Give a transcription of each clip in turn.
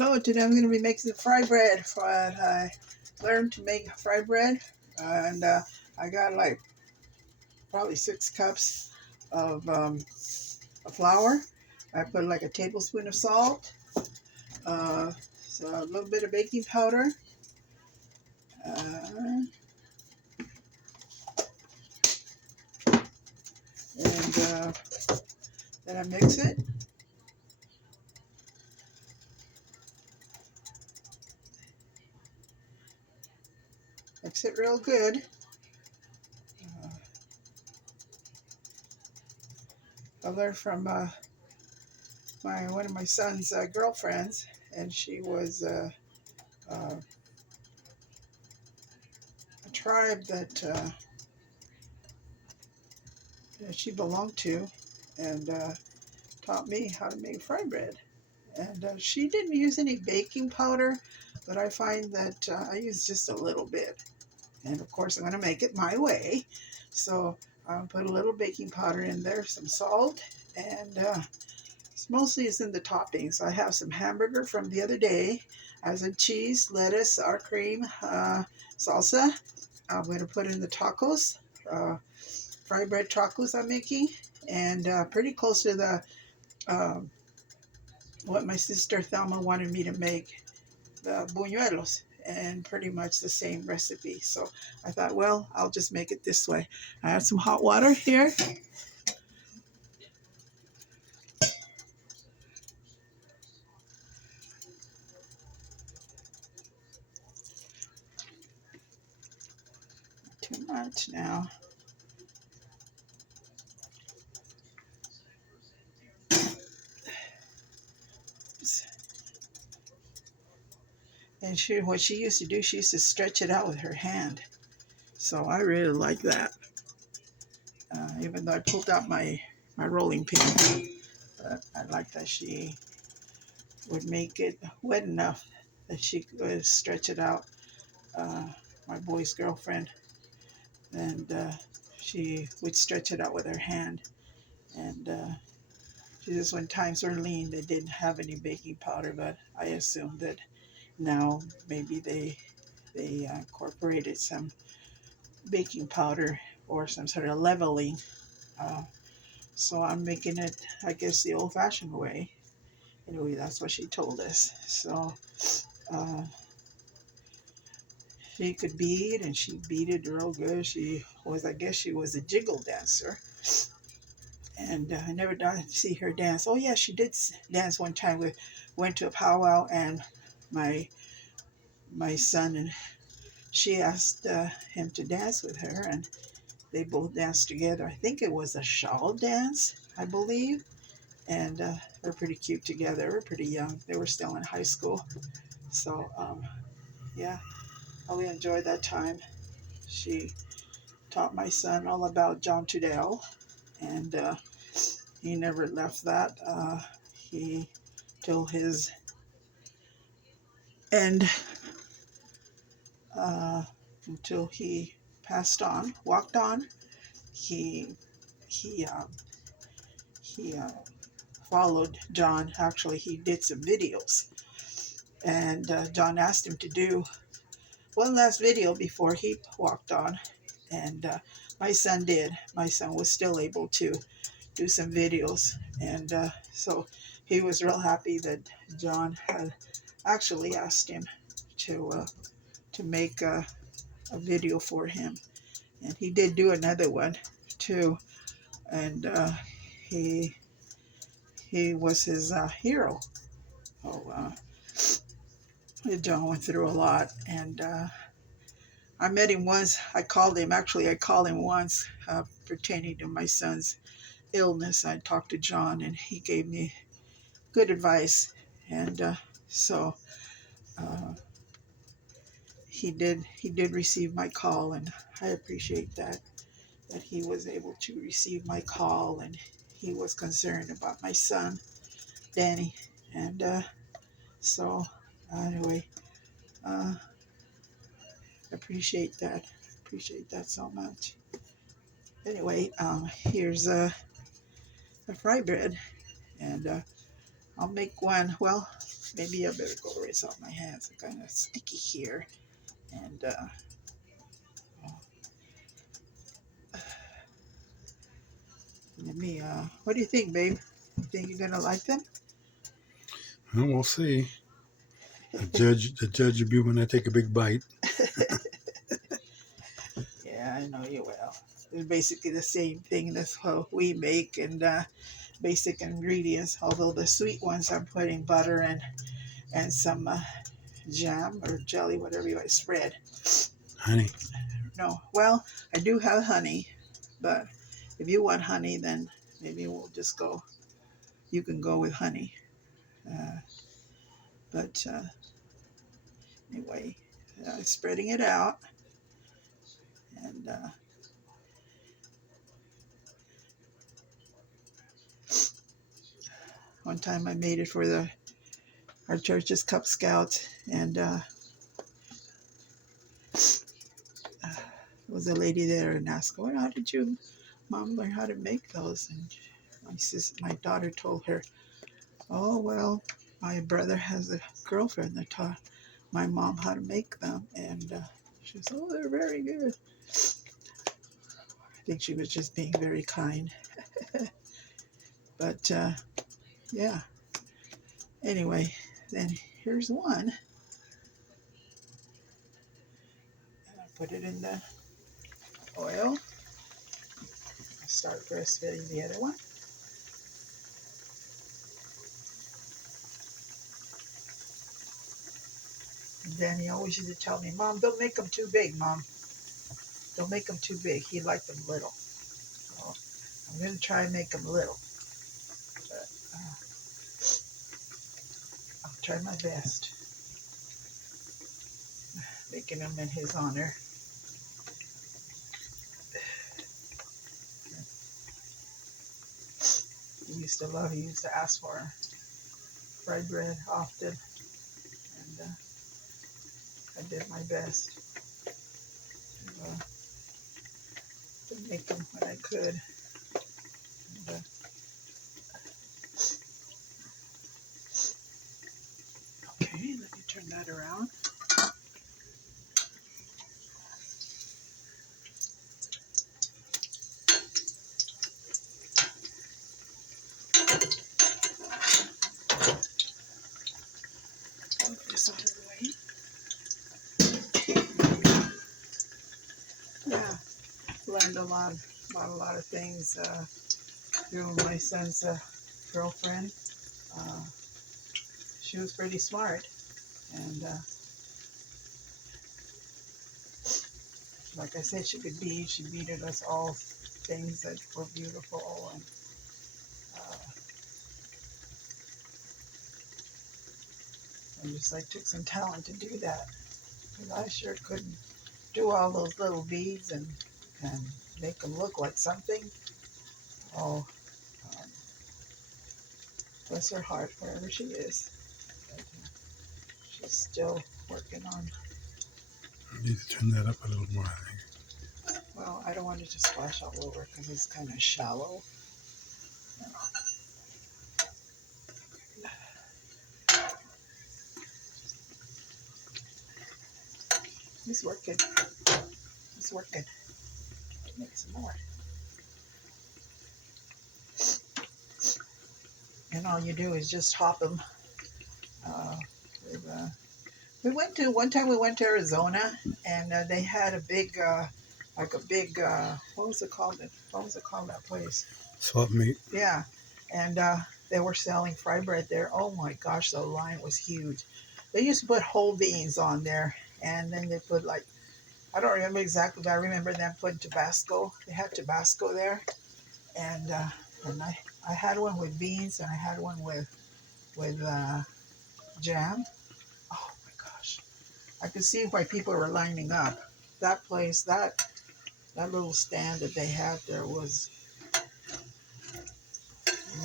Hello, today I'm going to be making fry bread. I learned to make fry bread, and I got like probably 6 cups of flour. I put like a tablespoon of salt, uh, so a little bit of baking powder, uh, and then I mix it. Mix it real good. Uh, I learned from one of my son's girlfriends, and she was uh, a tribe that she belonged to, and taught me how to make fry bread. And she didn't use any baking powder, but I find that I use just a little bit. And of course, I'm going to make it my way. So I'll put a little baking powder in there, some salt, and mostly it's in the toppings. I have some hamburger from the other day, as in cheese, lettuce, sour cream, salsa. I'm going to put in the tacos, fry bread tacos I'm making, and pretty close to the um, what my sister Thelma wanted me to make, the buñuelos, and pretty much the same recipe. So I thought, well, I'll just make it this way. I have some hot water here. Too much now. And what she used to do, she used to stretch it out with her hand. So I really like that. Even though I pulled out my rolling pin, but I like that she would make it wet enough that she could stretch it out. My boy's girlfriend, and she would stretch it out with her hand. And she says when times were lean, they didn't have any baking powder, but I assume that now maybe they incorporated some baking powder or some sort of leveling. Uh, so I'm making it, I guess, the old-fashioned way. Anyway, that's what she told us. So uh, she could beat, and she beat it real good. I guess she was a jiggle dancer. And I never did see her dance. Oh yeah, she did dance one time. We went to a powwow, and my my son, and she asked him to dance with her, and they both danced together. I think it was a shawl dance, I believe. And they're pretty cute together. They were pretty young. They were still in high school. So yeah, I really enjoyed that time. She taught my son all about John Tudell, and he never left that. He till his end, uh, until he passed on, walked on. He he he followed John. Actually, he did some videos, and John asked him to do one last video before he walked on, and my son did. My son was still able to do some videos, and so he was real happy that John had actually asked him to make a video for him, and he did do another one too, and he he was his hero. Oh, John went through a lot, and I met him once. I called him. Actually, I called him once pertaining to my son's illness. I talked to John, and he gave me good advice, and so uh, he did receive my call, and I appreciate that he was able to receive my call, and he was concerned about my son, Danny, and so anyway, uh, appreciate that so much. Anyway, here's a fry bread, and I'll make one. Well, maybe I better go rinse off my hands. I'm kind of sticky here. And let me. What do you think, babe? You think you're gonna like them? Well, we'll see. The judge will be when I take a big bite. Yeah, I know you will. It's basically the same thing. That's how we make and basic ingredients. Although the sweet ones, I'm putting butter and some jam or jelly, whatever you want, spread. Honey. No, well, I do have honey, but if you want honey, then maybe we'll just go. You can go with honey. Uh, but anyway, spreading it out and. One time I made it for our church's Cub Scouts, and there was a lady there and asked, "Well, how did you, Mom, learn how to make those?" And my daughter told her, "Oh, well, my brother has a girlfriend that taught my mom how to make them," and she said, "Oh, they're very good." I think she was just being very kind, but yeah. Anyway, then here's one, and I put it in the oil. Start breastfeeding the other one. And Danny always used to tell me, "Mom, don't make them too big, Mom. Don't make them too big." He liked them little. So I'm going to try and make them little. But I'll try my best making them in his honor. He used to ask for fried bread often. And I did my best to make them when I could. And, okay, let me turn that around. Move this out of the way. Yeah, learned a lot about a lot of things through my son's girlfriend. Uh, she was pretty smart, and like I said, she beaded us all things that were beautiful, and I just like took some talent to do that. Because I sure couldn't do all those little beads and make them look like something. Oh, um, bless her heart, wherever she is. But, she's still working on. I need to turn that up a little more, I think. Well, I don't want it to splash all over because it's kind of shallow. It's working. It's working. Make some more. And all you do is just hop them. Uh, with, one time we went to Arizona, and they had a big, what was it called? What was it called, that place? Swap meat. Yeah, and they were selling fry bread there. Oh my gosh, the line was huge. They used to put whole beans on there, and then they put like, I don't remember exactly, but I remember them putting Tabasco. They had Tabasco there, and I had one with beans, and I had one with jam. Oh my gosh, I could see why people were lining up. That place, that little stand that they had there was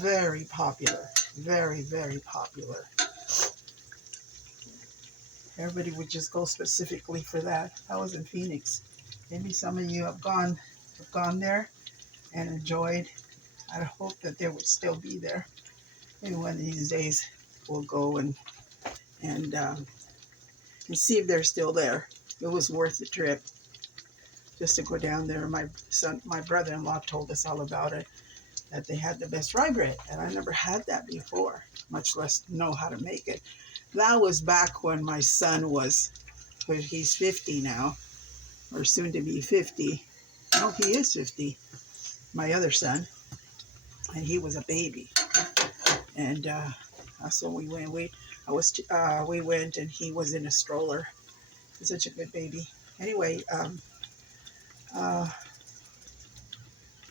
very popular, very, very popular. Everybody would just go specifically for that. I was in Phoenix. Maybe some of you have gone there and enjoyed. I hope that they would still be there. maybe one of these days we'll go and see if they're still there. It was worth the trip just to go down there. My brother-in-law told us all about it, that they had the best rye bread, and I never had that before, much less know how to make it. That was back when my son was, he's 50 now, or soon to be 50. No, he is 50, my other son, and he was a baby. And that's when we went. We went, and he was in a stroller. He's such a good baby. Anyway, uh,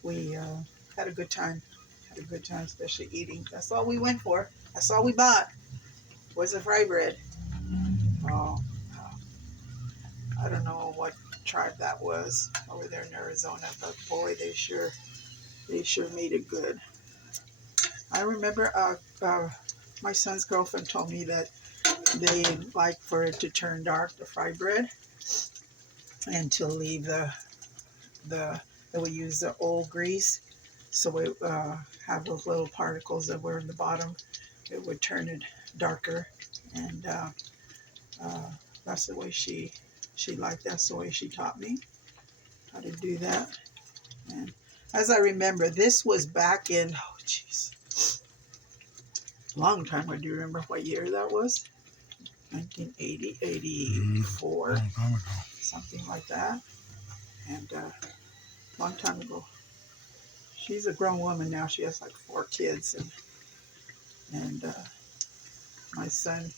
we had a good time. Had a good time, especially eating. That's all we went for. That's all we bought was the fry bread. Oh, I don't know what tribe that was over there in Arizona, but boy, they sure made it good. I remember my son's girlfriend told me that they like for it to turn dark, the fry bread, and to leave that we use the old grease, so we have those little particles that were in the bottom. It would turn it darker, and that's the way she liked. That's the way she taught me how to do that. And as I remember, this was back in, oh jeez, long time ago. Do you remember what year that was? 1980, 84, Long time ago. something like that. And long time ago. She's a grown woman now. She has like 4 kids, and my son,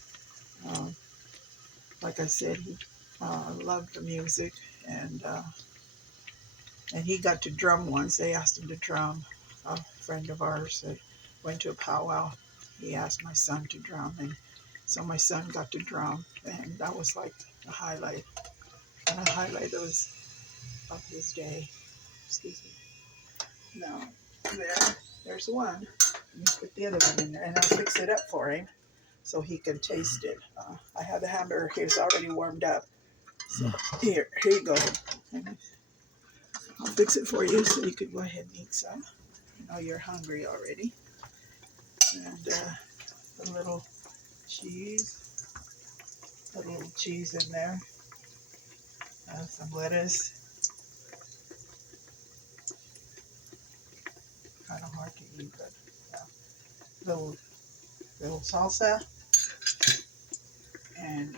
uh, like I said, he loved the music, and he got to drum once. They asked him to drum. A friend of ours that went to a powwow, he asked my son to drum, and so my son got to drum, and that was like the highlight of his day. Excuse me. Now, there's one. Let me put the other one in there, and I'll fix it up for him so he can taste it. I have the hamburger here. It's already warmed up. So here you go. I'll fix it for you so you can go ahead and eat some. I know you're hungry already. And a little cheese, in there. Some lettuce. Kind of hard to eat, but little salsa. And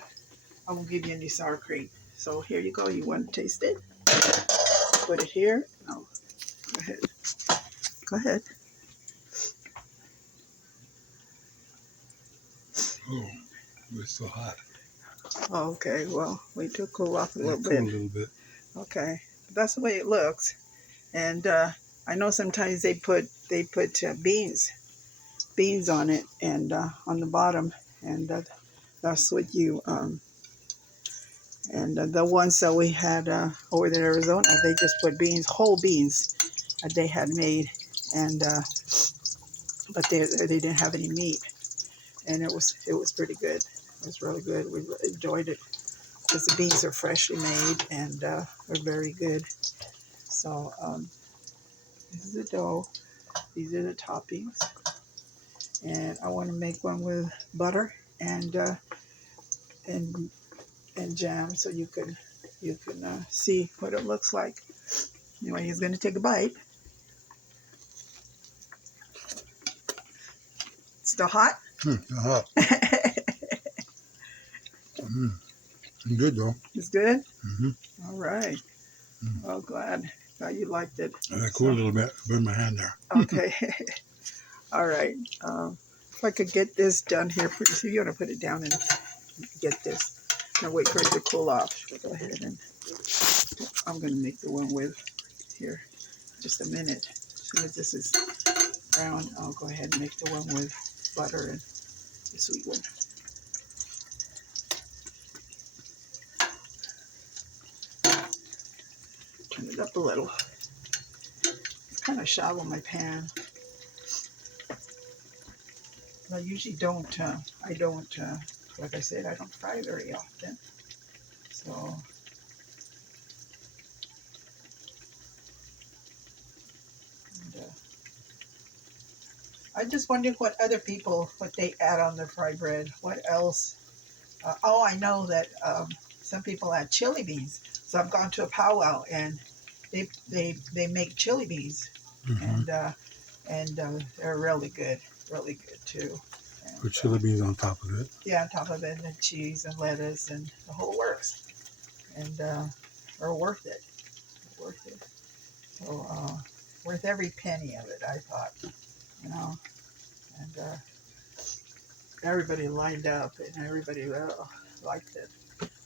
I won't give you any sour cream. So here you go. You want to taste it? Put it here. No, go ahead. Go ahead. Oh, it's so hot. Oh, okay. Well, wait till it cool off a little Cool bit. a little bit. Okay. But that's the way it looks. And I know sometimes they put beans on it, and on the bottom, and that's what you and the ones that we had over there in Arizona, they just put whole beans that they had made, and but they didn't have any meat, and it was pretty good. It was really good. We enjoyed it because the beans are freshly made, and they're very good. So this is the dough. These are the toppings, and I want to make one with butter and and jam, so you can see what it looks like. Anyway, he's going to take a bite. Still hot? Hot. Good though. It's good? Mm-hmm. All right. Well, glad you liked it. I cool a little bit. Burn my hand there. Okay. All right. If I could get this done here pretty soon, you want to put it down and get this. Now wait for it to cool off. Go ahead, and I'm going to make the one with here just a minute. As soon as this is brown, I'll go ahead and make the one with butter and the sweet one. Turn it up a little. It's kind of shallow, my pan. I usually don't, like I said, I don't fry very often. So, and, I just wondered what other people, what they add on their fried bread. What else? Oh, I know that some people add chili beans. So I've gone to a powwow and they make chili beans, Mm-hmm. and they're really good too. Put And chili beans on top of it. yeah, on top of it, and cheese and lettuce and the whole works, and are worth it, worth it. So worth every penny of it, I thought, you know, and everybody lined up and everybody liked it.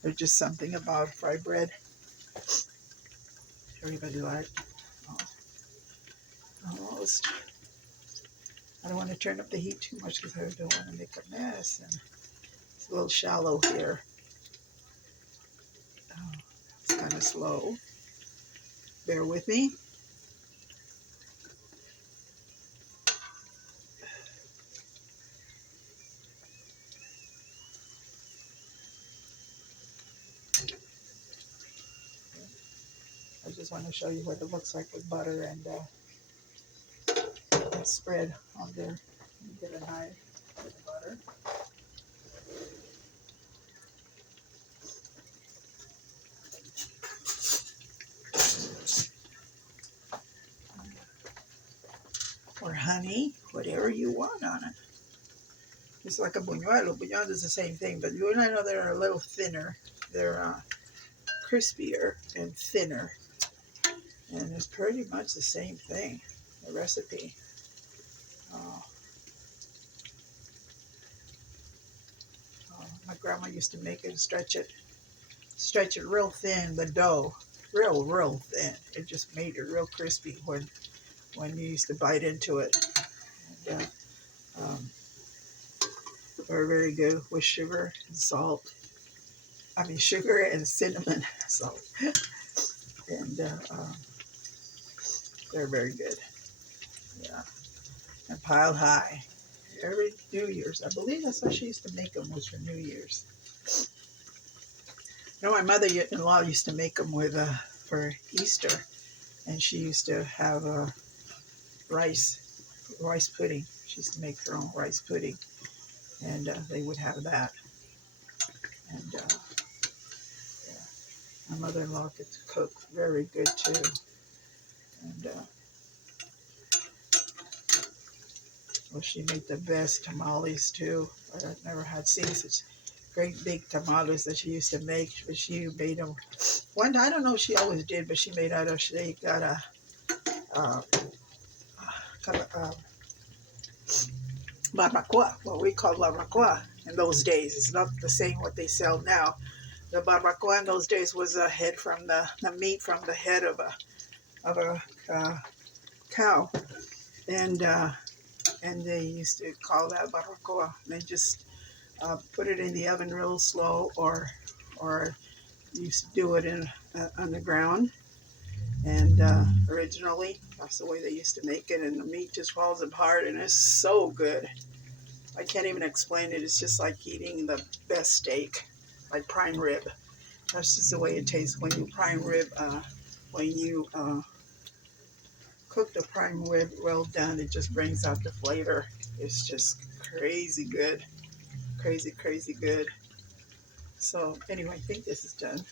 There's just something about fried bread everybody liked. Almost. I don't want to turn up the heat too much because I don't want to make a mess. And it's a little shallow here. Oh, it's kind of slow. Bear with me. I just want to show you what it looks like with butter and spread on there. Get a knife with the butter. Or honey, whatever you want on it. Just like a buñuelo. Buñuelo is the same thing, but you and I know they're a little thinner. They're crispier and thinner. And it's pretty much the same thing, the recipe. Oh, my grandma used to make it and stretch it real thin, the dough, real thin. It just made it real crispy when you used to bite into it. And, very, very good with sugar and salt. I mean, sugar and cinnamon salt. And they're very good. Yeah. And piled high. Every New Year's. I believe that's how she used to make them, was for New Year's. You know, my mother-in-law used to make them for Easter. And she used to have rice pudding. She used to make her own rice pudding. And they would have that. And yeah, my mother-in-law could cook very good too. And well, she made the best tamales too. I've never had seen such great big tamales that she used to make. But she made them. One, I don't know if she always did, but she made out of, they got a barbacoa, what we call barbacoa in those days. It's not the same what they sell now. The barbacoa in those days was a head from the meat from the head of a cow, and they used to call that barbacoa. They just put it in the oven real slow, or used to do it on the ground. And originally, that's the way they used to make it, and the meat just falls apart, and it's so good. I can't even explain it. It's just like eating the best steak, like prime rib. That's just the way it tastes when you prime rib. When you cook the prime rib well done, it just brings out the flavor. It's just crazy good, crazy good. So anyway, I think this is done.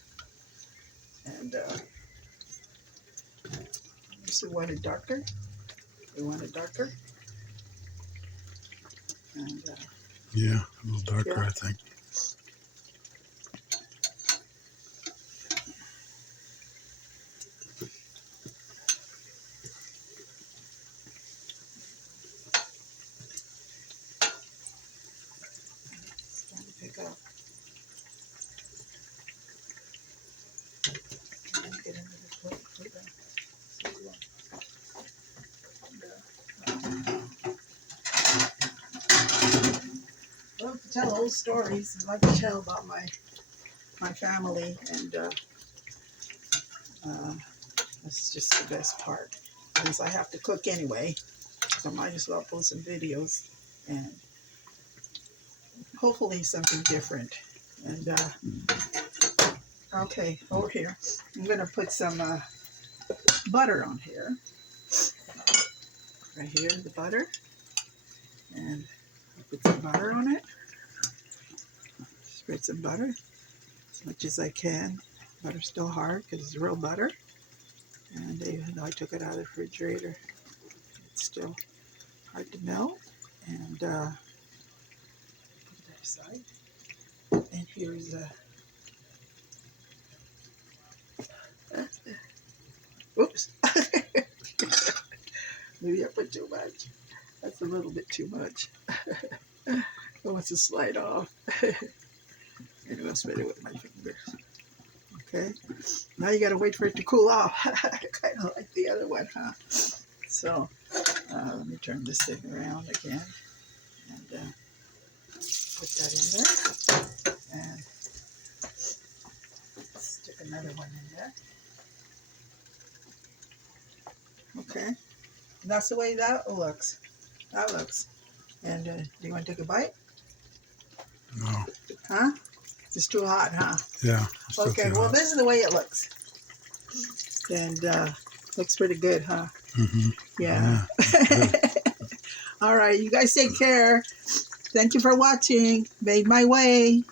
And we want it darker. We want it darker. And Yeah, a little darker, yeah. I think. It's time to pick up. Get into the plate. I love to tell old stories. I like to tell about my family, and that's just the best part. Since I have to cook anyway, so I might as well post some videos and hopefully something different. And okay, over here, I'm gonna put some butter on here. Right here, the butter. And I put some butter on it. Spread some butter as much as I can. Butter's still hard because it's real butter. And even though I took it out of the refrigerator, it's still hard to melt. And put that aside. And here's oops. Maybe I put too much. That's a little bit too much. It wants to slide off. Maybe I'll spread it with my fingers. Okay. Now you gotta wait for it to cool off. Kind of like the other one, huh? So let me turn this thing around again and put that in there and stick another one in there. Okay. And that's the way that looks. That looks. And do you want to take a bite? No. Huh? It's too hot, huh? Yeah. It's still Okay, too well, hot. this is the way it looks. And looks pretty good, huh? Mm-hmm. Yeah. Good. All right, you guys take care. Thank you for watching. Made my way.